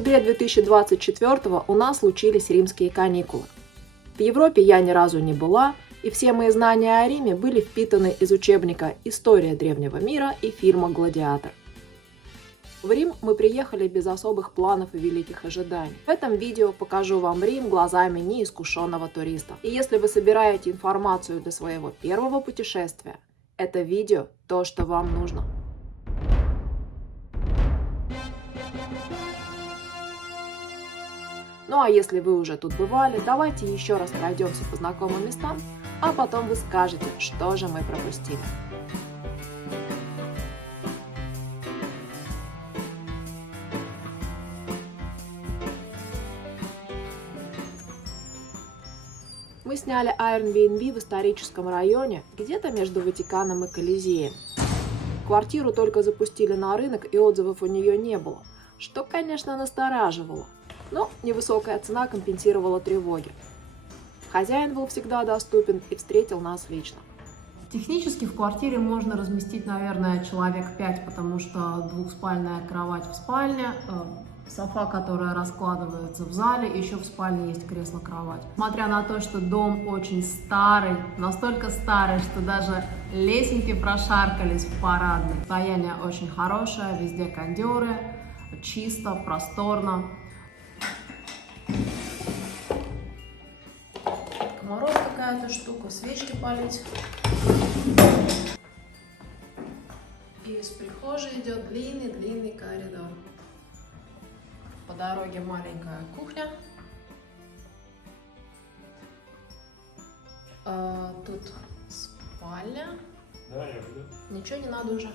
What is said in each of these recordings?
сентябре 2024 у нас случились римские каникулы. В Европе я ни разу не была, и все мои знания о Риме были впитаны из учебника «История древнего мира» и фильма «Гладиатор». В Рим мы приехали без особых планов и великих ожиданий. В этом видео покажу вам Рим глазами неискушенного туриста. И если вы собираете информацию для своего первого путешествия, это видео то, что вам нужно. Ну а если вы уже тут бывали, давайте еще раз пройдемся по знакомым местам, а потом вы скажете, что же мы пропустили. Мы сняли Airbnb в историческом районе, где-то между Ватиканом и Колизеем. Квартиру только запустили на рынок, и отзывов у нее не было, что, конечно, настораживало. Но невысокая цена компенсировала тревоги. Хозяин был всегда доступен и встретил нас лично. Технически в квартире можно разместить, наверное, человек 5, потому что двухспальная кровать в спальне, софа, которая раскладывается в зале, еще в спальне есть кресло-кровать. Несмотря на то, что дом очень старый, настолько старый, что даже лесенки прошаркались в парадной. Состояние очень хорошее, везде кондеры, чисто, просторно. Комаров какая-то штука, свечки полить. Из прихожей идет длинный коридор. По дороге маленькая кухня. Тут спальня. Да, я буду. Ничего не надо уже.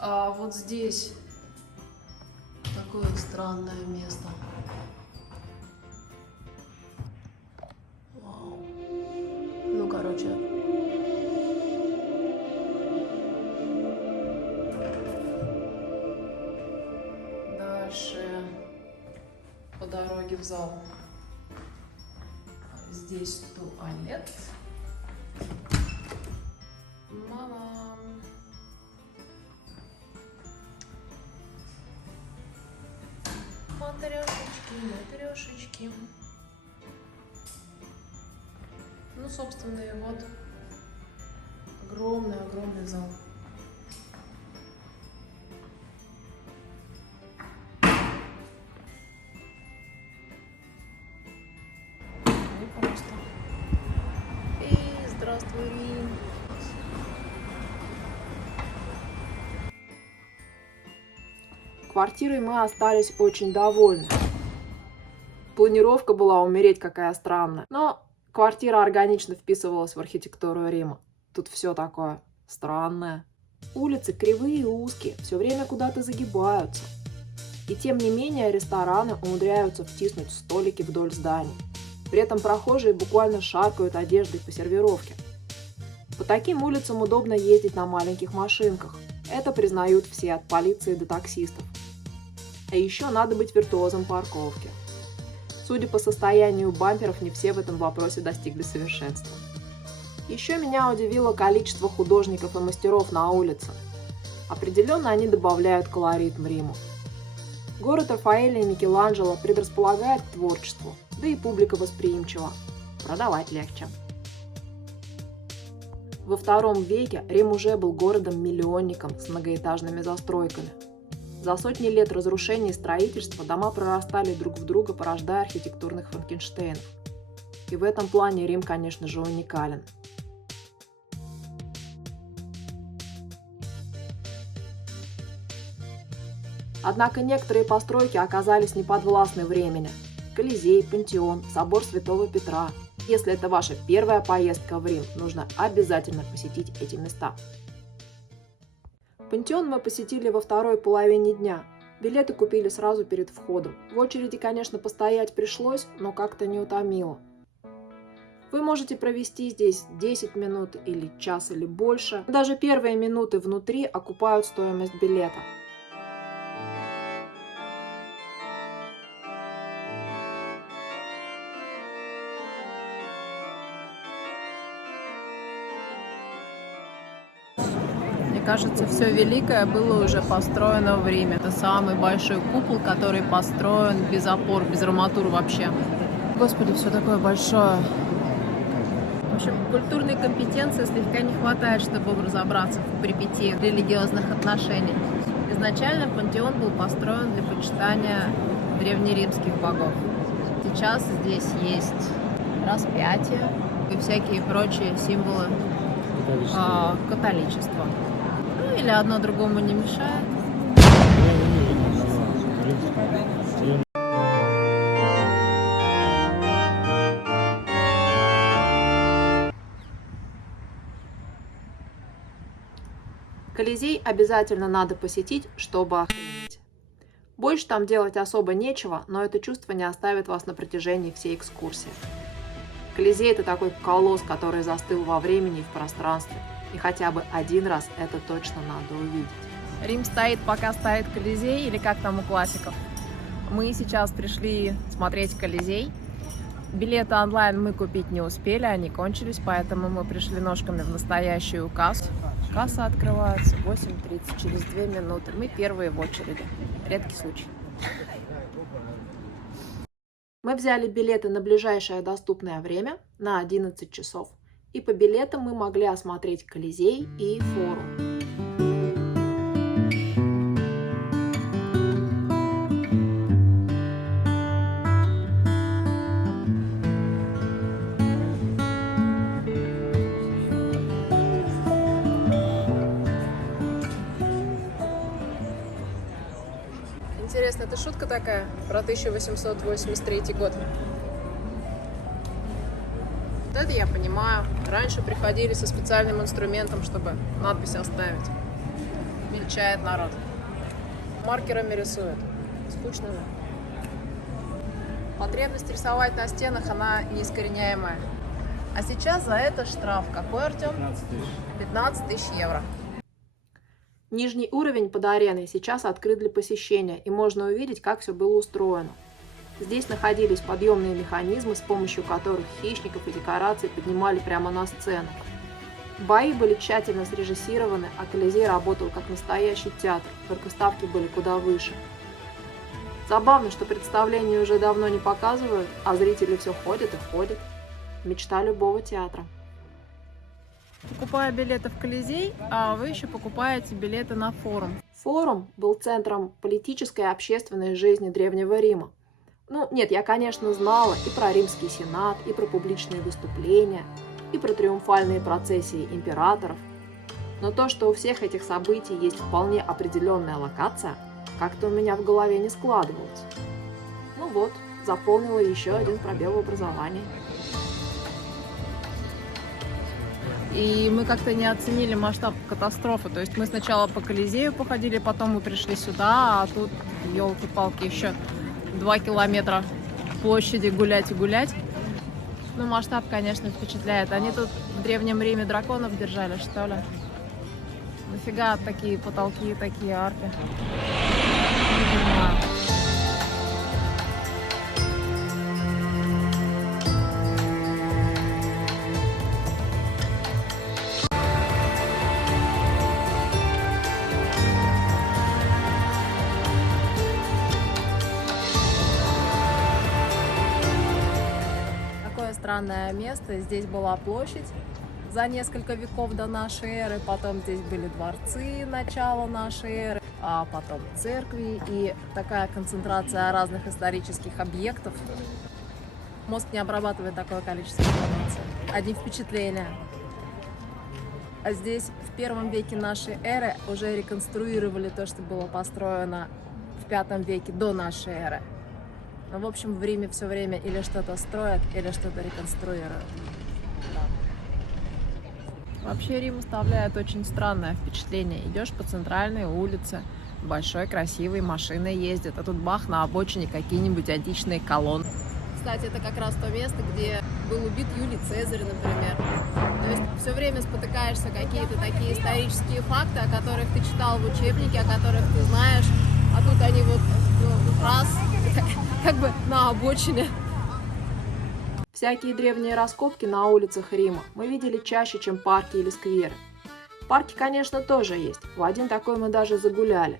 Вот здесь такое странное место. Вау. Ну, короче. Дальше по дороге в зал. Здесь туалет. Мама. Матрешечки. Ну, собственно, и вот огромный зал. И просто. И здравствуй, Рим. Квартирой мы остались очень довольны. Планировка была умереть какая странная, но квартира органично вписывалась в архитектуру Рима. Тут все такое странное. Улицы кривые и узкие, все время куда-то загибаются. И тем не менее рестораны умудряются втиснуть столики вдоль зданий. При этом прохожие буквально шаркают одеждой по сервировке. По таким улицам удобно ездить на маленьких машинках. Это признают все, от полиции до таксистов. А еще надо быть виртуозом парковки. Судя по состоянию бамперов, не все в этом вопросе достигли совершенства. Еще меня удивило количество художников и мастеров на улице. Определенно они добавляют колорит Риму. Город Рафаэля и Микеланджело предрасполагает к творчеству, да и публика восприимчива. Продавать легче. Во II веке Рим уже был городом-миллионником с многоэтажными застройками. За сотни лет разрушений и строительства дома прорастали друг в друга, порождая архитектурных франкенштейнов. И в этом плане Рим, конечно же, уникален. Однако некоторые постройки оказались неподвластны времени. Колизей, Пантеон, собор Святого Петра. Если это ваша первая поездка в Рим, нужно обязательно посетить эти места. Пантеон мы посетили во второй половине дня. Билеты купили сразу перед входом. В очереди, конечно, постоять пришлось, но как-то не утомило. Вы можете провести здесь 10 минут или час или больше. Даже первые минуты внутри окупают стоимость билета. кажется, все великое было уже построено в Риме. Это самый большой купол, который построен без опор, без арматур вообще. Господи, все такое большое. В общем, культурной компетенции слегка не хватает, чтобы разобраться в перипетиях религиозных отношений. Изначально пантеон был построен для почитания древнеримских богов. Сейчас здесь есть распятие и всякие прочие символы католичества. Ну, или одно другому не мешает. Колизей обязательно надо посетить, чтобы охренеть. Больше там делать особо нечего, но это чувство не оставит вас на протяжении всей экскурсии. Колизей – это такой колосс, который застыл во времени и в пространстве. И хотя бы один раз это точно надо увидеть. Рим стоит, пока стоит Колизей, или как там у классиков. Мы сейчас пришли смотреть Колизей. Билеты онлайн мы купить не успели, они кончились, поэтому мы пришли ножками в настоящую кассу. Касса открывается в 8:30, через 2 минуты. Мы первые в очереди. Редкий случай. Мы взяли билеты на ближайшее доступное время, на 11 часов. И по билетам мы могли осмотреть Колизей и форум. Интересно, это шутка такая про 1883 год? Вот это я понимаю. Раньше приходили со специальным инструментом, чтобы надпись оставить. Мельчает народ. Маркерами рисует. Скучно, да? Потребность рисовать на стенах, она неискореняемая. А сейчас за это штраф. Какой, Артем? 15 тысяч евро. Нижний уровень под ареной сейчас открыт для посещения, и можно увидеть, как все было устроено. Здесь находились подъемные механизмы, с помощью которых хищников и декораций поднимали прямо на сцену. Бои были тщательно срежиссированы, а Колизей работал как настоящий театр, только ставки были куда выше. Забавно, что представления уже давно не показывают, а зрители все ходят и ходят. Мечта любого театра. Покупая билеты в Колизей, а вы еще покупаете билеты на форум. Форум был центром политической и общественной жизни Древнего Рима. Ну, нет, я, конечно, знала и про Римский Сенат, и про публичные выступления, и про триумфальные процессии императоров. Но то, что у всех этих событий есть вполне определенная локация, как-то у меня в голове не складывалось. Ну вот, заполнила еще один пробел в образовании. И мы как-то не оценили масштаб катастрофы. То есть мы сначала по Колизею походили, потом мы пришли сюда, а тут, елки-палки, еще 2 километра площади гулять и гулять. Ну, масштаб, конечно, впечатляет. Они тут в Древнем Риме драконов держали, что ли? Нафига такие потолки, такие арки? Не понимаю. Странное место. Здесь была площадь за несколько веков до нашей эры, потом здесь были дворцы начала нашей эры, а потом церкви и такая концентрация разных исторических объектов. Мозг не обрабатывает такое количество информации. Одни впечатления. А здесь в 1 веке нашей эры уже реконструировали то, что было построено в 5 веке до нашей эры. Ну, в общем, в Риме все время или что-то строят, или что-то реконструируют. Да. Вообще Рим оставляет очень странное впечатление. Идешь по центральной улице, большой, красивый, машины ездят, а тут бах, на обочине какие-нибудь античные колонны. Кстати, это как раз то место, где был убит Юлий Цезарь, например. То есть все время спотыкаешься какие-то такие исторические факты, о которых ты читал в учебнике, о которых ты знаешь, а тут они вот раз... как бы на обочине. Всякие древние раскопки на улицах Рима мы видели чаще, чем парки или скверы. Парки, конечно, тоже есть. В один такой мы даже загуляли.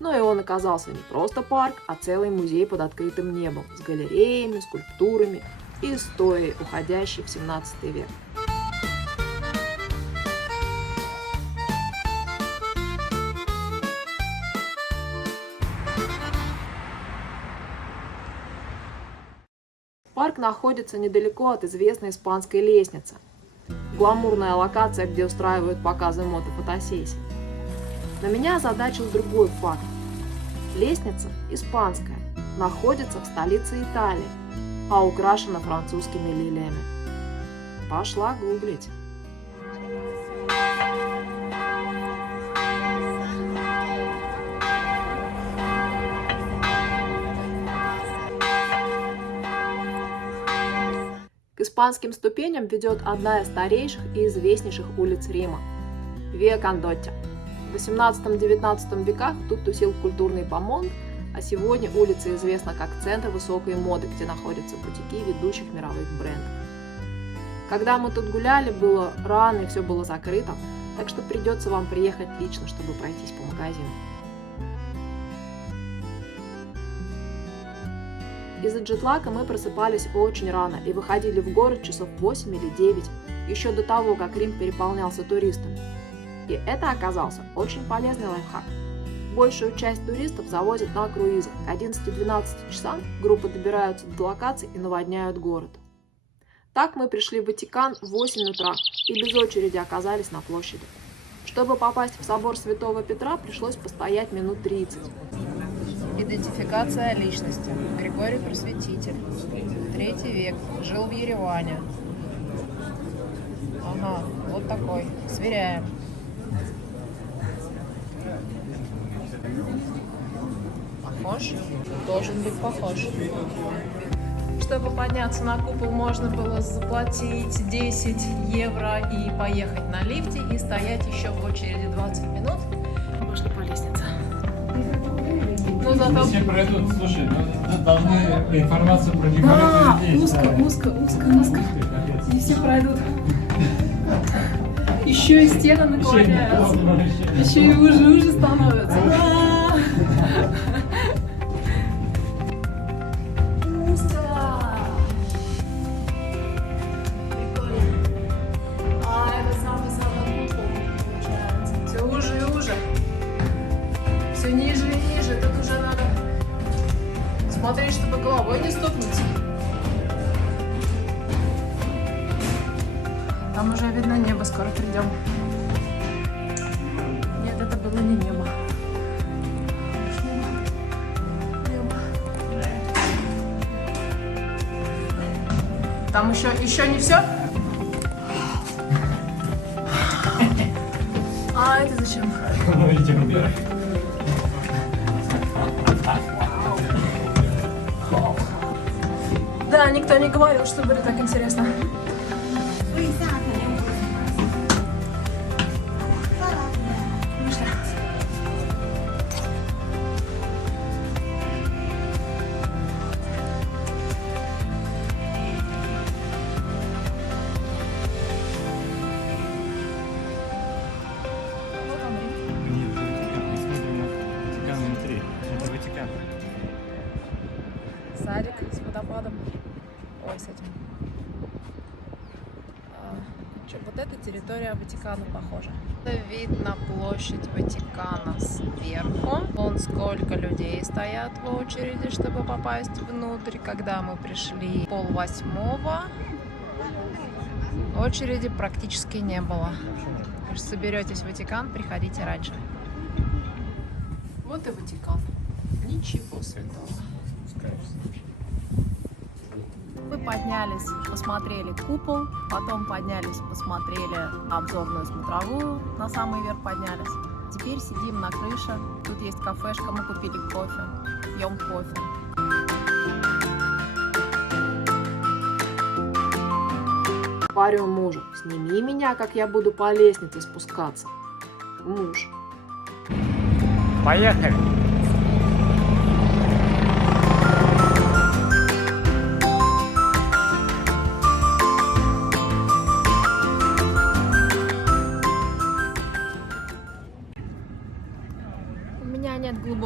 Но и он оказался не просто парк, а целый музей под открытым небом с галереями, скульптурами и историей, уходящей в 17 век. Парк находится недалеко от известной испанской лестницы. Гламурная локация, где устраивают показы мод и фотосессий. Но меня озадачил другой факт. Лестница испанская, находится в столице Италии, а украшена французскими лилиями. Пошла гуглить. К испанским ступеням ведет одна из старейших и известнейших улиц Рима – Виа Кондотти. В 18-19 веках тут тусил культурный бомонд, а сегодня улица известна как центр высокой моды, где находятся бутики ведущих мировых брендов. Когда мы тут гуляли, было рано и все было закрыто, так что придется вам приехать лично, чтобы пройтись по магазину. Из-за джетлага мы просыпались очень рано и выходили в город часов 8 или 9, еще до того, как Рим переполнялся туристами. И это оказался очень полезный лайфхак. Большую часть туристов завозят на круизах. К 11-12 часам группы добираются до локаций и наводняют город. Так мы пришли в Ватикан в 8 утра и без очереди оказались на площади. Чтобы попасть в собор Святого Петра, пришлось постоять минут 30. Идентификация личности. Григорий Просветитель. 3 век. Жил в Ереване. Ага, вот такой. Сверяем. Похож? Должен быть похож. Чтобы подняться на купол, можно было заплатить 10 евро и поехать на лифте и стоять еще в очереди 20 минут. Пошли по лестнице. Ну, зато... Все пройдут, слушай, должны информацию про геморрой Узко. И все пройдут. Еще и стены наклоняются. Еще и уже становятся. Все ниже и ниже, тут уже надо смотреть, чтобы головой не стукнуть. Там уже видно небо, скоро придем. Нет, это было не небо. Там еще не все? А это зачем? Да, никто не говорил, что будет так интересно. Садик с водопадом. Ой, с этим. Вот эта территория Ватикана похожа. Вид на площадь Ватикана сверху. Вон сколько людей стоят в очереди, чтобы попасть внутрь. Когда мы пришли 7:30, очереди практически не было. Если соберетесь в Ватикан, приходите раньше. Вот и Ватикан. Ничего святого. Мы поднялись, посмотрели купол, потом поднялись, посмотрели обзорную смотровую, на самый верх поднялись. Теперь сидим на крыше, тут есть кафешка, мы купили кофе, пьем кофе. Говорю мужу: сними меня, как я буду по лестнице спускаться. Муж: поехали!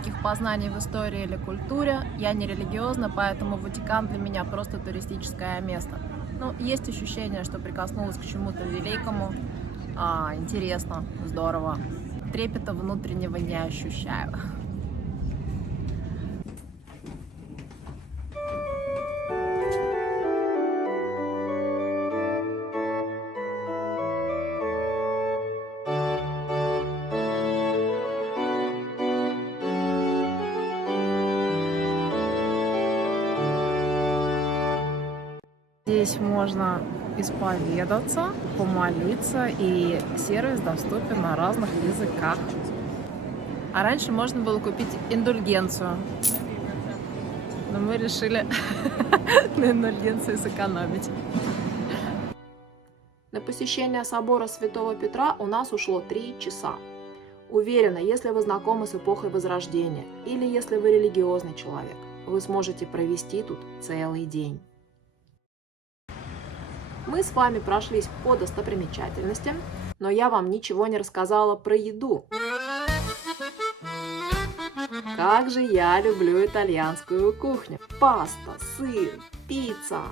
глубоких познаний в истории или культуре. Я не религиозна, поэтому Ватикан для меня просто туристическое место. Но есть ощущение, что прикоснулась к чему-то великому. Интересно, здорово. Трепета внутреннего не ощущаю. Здесь можно исповедаться, помолиться, и сервис доступен на разных языках. А раньше можно было купить индульгенцию, но мы решили на индульгенции сэкономить. На посещение собора Святого Петра у нас ушло 3 часа. Уверена, если вы знакомы с эпохой Возрождения или если вы религиозный человек, вы сможете провести тут целый день. Мы с вами прошлись по достопримечательностям, но я вам ничего не рассказала про еду. Как же я люблю итальянскую кухню. Паста, сыр, пицца.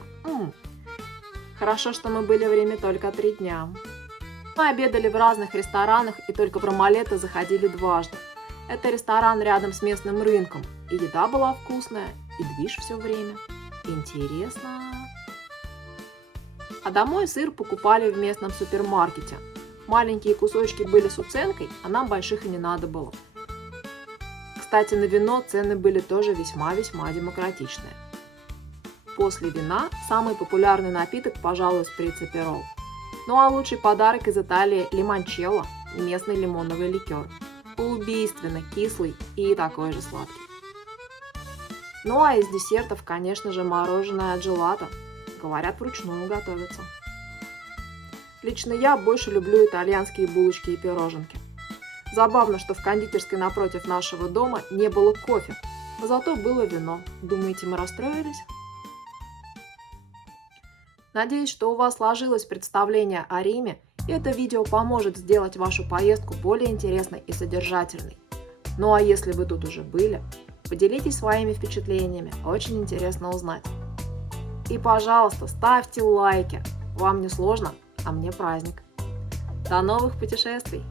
Хорошо, что мы были в Риме только 3 дня. Мы обедали в разных ресторанах и только в Ромалетто заходили дважды. Это ресторан рядом с местным рынком. И еда была вкусная, и движ все время. Интересно. А домой сыр покупали в местном супермаркете. Маленькие кусочки были с уценкой, а нам больших и не надо было. Кстати, на вино цены были тоже весьма-весьма демократичные. После вина самый популярный напиток, пожалуй, сприц-аперол. Ну а лучший подарок из Италии – лимончелло, местный лимонный ликер. Убийственно кислый и такой же сладкий. Ну а из десертов, конечно же, мороженое джелато. Говорят, вручную готовятся. Лично я больше люблю итальянские булочки и пироженки. Забавно, что в кондитерской напротив нашего дома не было кофе, зато было вино. Думаете, мы расстроились? Надеюсь, что у вас сложилось представление о Риме, и это видео поможет сделать вашу поездку более интересной и содержательной. Ну а если вы тут уже были, поделитесь своими впечатлениями, очень интересно узнать. И, пожалуйста, ставьте лайки. Вам не сложно, а мне праздник. До новых путешествий!